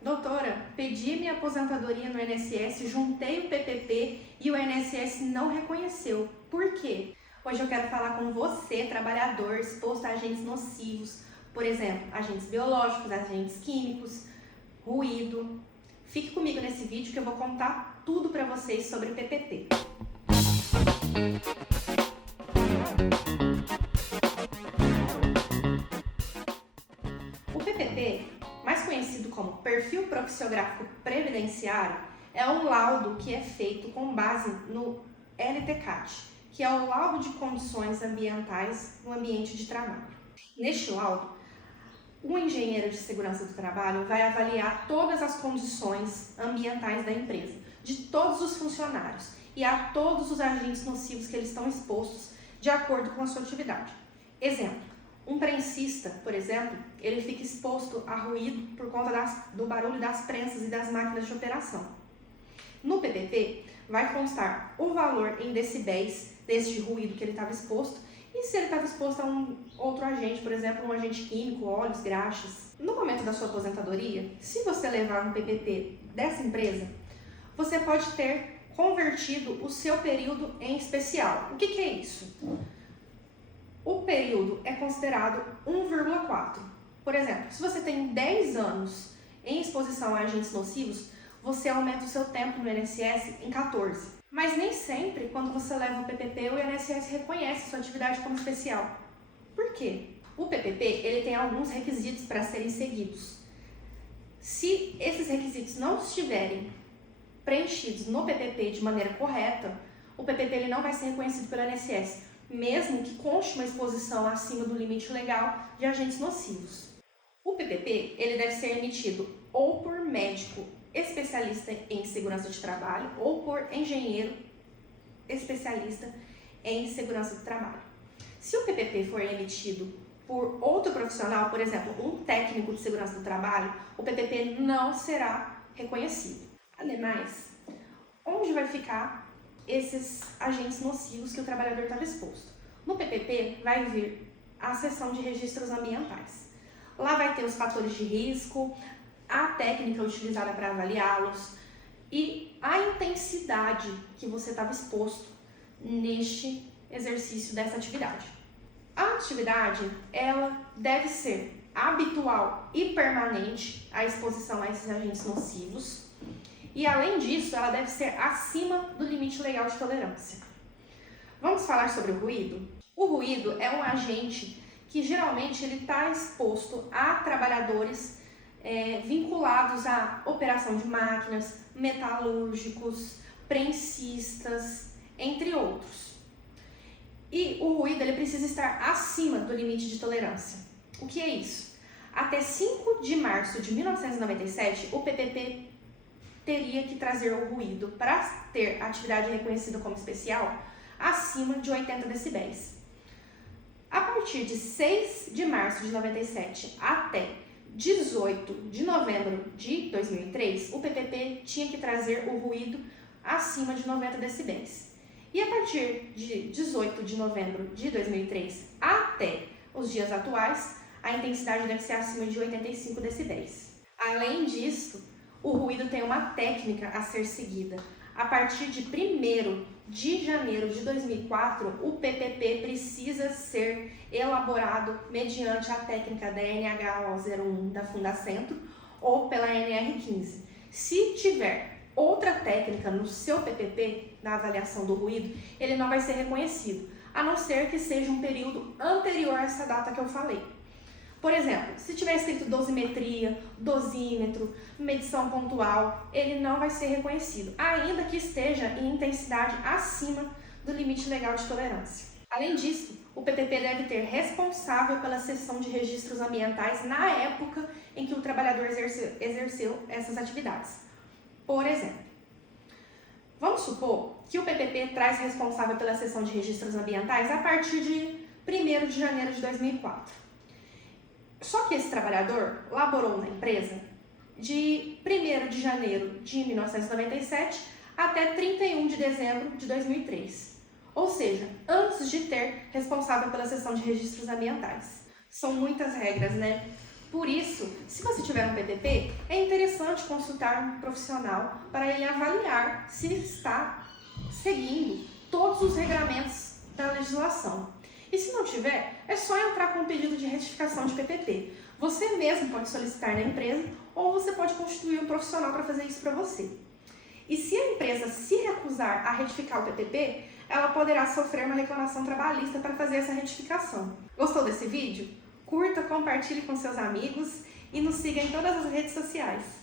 Doutora, pedi minha aposentadoria no INSS, juntei o PPP e o INSS não reconheceu. Por quê? Hoje eu quero falar com você, trabalhador exposto a agentes nocivos, por exemplo, agentes biológicos, agentes químicos, ruído. Fique comigo nesse vídeo que eu vou contar tudo para vocês sobre PPP. O PPP, mais conhecido como Perfil Profissiográfico Previdenciário, é um laudo que é feito com base no LTCAT, que é o Laudo de Condições Ambientais no Ambiente de Trabalho. Neste laudo, o engenheiro de segurança do trabalho vai avaliar todas as condições ambientais da empresa, de todos os funcionários e a todos os agentes nocivos que eles estão expostos de acordo com a sua atividade. Exemplo, um prensista, por exemplo, ele fica exposto a ruído por conta do barulho das prensas e das máquinas de operação. No PPP, vai constar o valor em decibéis deste ruído que ele estava exposto e se ele estava exposto a um outro agente, por exemplo, um agente químico, óleos, graxas. No momento da sua aposentadoria, se você levar um PPP dessa empresa, você pode ter convertido o seu período em especial. O que é isso? O período é considerado 1,4. Por exemplo, se você tem 10 anos em exposição a agentes nocivos, você aumenta o seu tempo no INSS em 14. Mas nem sempre, quando você leva o PPP, o INSS reconhece sua atividade como especial. Por quê? O PPP ele tem alguns requisitos para serem seguidos. Se esses requisitos não estiverem preenchidos no PPP de maneira correta, o PPP ele não vai ser reconhecido pelo INSS, mesmo que conste uma exposição acima do limite legal de agentes nocivos. O PPP ele deve ser emitido ou por médico especialista em segurança de trabalho ou por engenheiro especialista em segurança do trabalho. Se o PPP for emitido por outro profissional, por exemplo, um técnico de segurança do trabalho, o PPP não será reconhecido. Ademais, onde vai ficar esses agentes nocivos que o trabalhador estava exposto? No PPP vai vir a seção de registros ambientais. Lá vai ter os fatores de risco, a técnica utilizada para avaliá-los e a intensidade que você estava exposto neste exercício dessa atividade. A atividade, ela deve ser habitual e permanente, a exposição a esses agentes nocivos, e além disso, ela deve ser acima do limite legal de tolerância. Vamos falar sobre o ruído? O ruído é um agente que geralmente ele está exposto a trabalhadores vinculados à operação de máquinas, metalúrgicos, prensistas, entre outros. E o ruído ele precisa estar acima do limite de tolerância. O que é isso? Até 5 de março de 1997, o PPP teria que trazer o ruído para ter a atividade reconhecida como especial acima de 80 decibéis. A partir de 6 de março de 97 até 18 de novembro de 2003, o PPP tinha que trazer o ruído acima de 90 decibéis. E a partir de 18 de novembro de 2003 até os dias atuais, a intensidade deve ser acima de 85 decibéis. Além disso, o ruído tem uma técnica a ser seguida. A partir de 1º de janeiro de 2004, o PPP precisa ser elaborado mediante a técnica da NH01 da Fundacentro ou pela NR15. Se tiver outra técnica no seu PPP, na avaliação do ruído, ele não vai ser reconhecido, a não ser que seja um período anterior a essa data que eu falei. Por exemplo, se tiver escrito dosimetria, dosímetro, medição pontual, ele não vai ser reconhecido, ainda que esteja em intensidade acima do limite legal de tolerância. Além disso, o PPP deve ter responsável pela seção de registros ambientais na época em que o trabalhador exerceu essas atividades. Por exemplo, vamos supor que o PPP traz responsável pela seção de registros ambientais a partir de 1º de janeiro de 2004. Só que esse trabalhador laborou na empresa de 1º de janeiro de 1997 até 31 de dezembro de 2003. Ou seja, antes de ter responsável pela seção de registros ambientais. São muitas regras, né? Por isso, se você tiver um PPP, é interessante importante consultar um profissional para ele avaliar se está seguindo todos os regramentos da legislação. E se não tiver, é só entrar com um pedido de retificação de PPP. Você mesmo pode solicitar na empresa ou você pode constituir um profissional para fazer isso para você. E se a empresa se recusar a retificar o PPP, ela poderá sofrer uma reclamação trabalhista para fazer essa retificação. Gostou desse vídeo? Curta, compartilhe com seus amigos e nos siga em todas as redes sociais.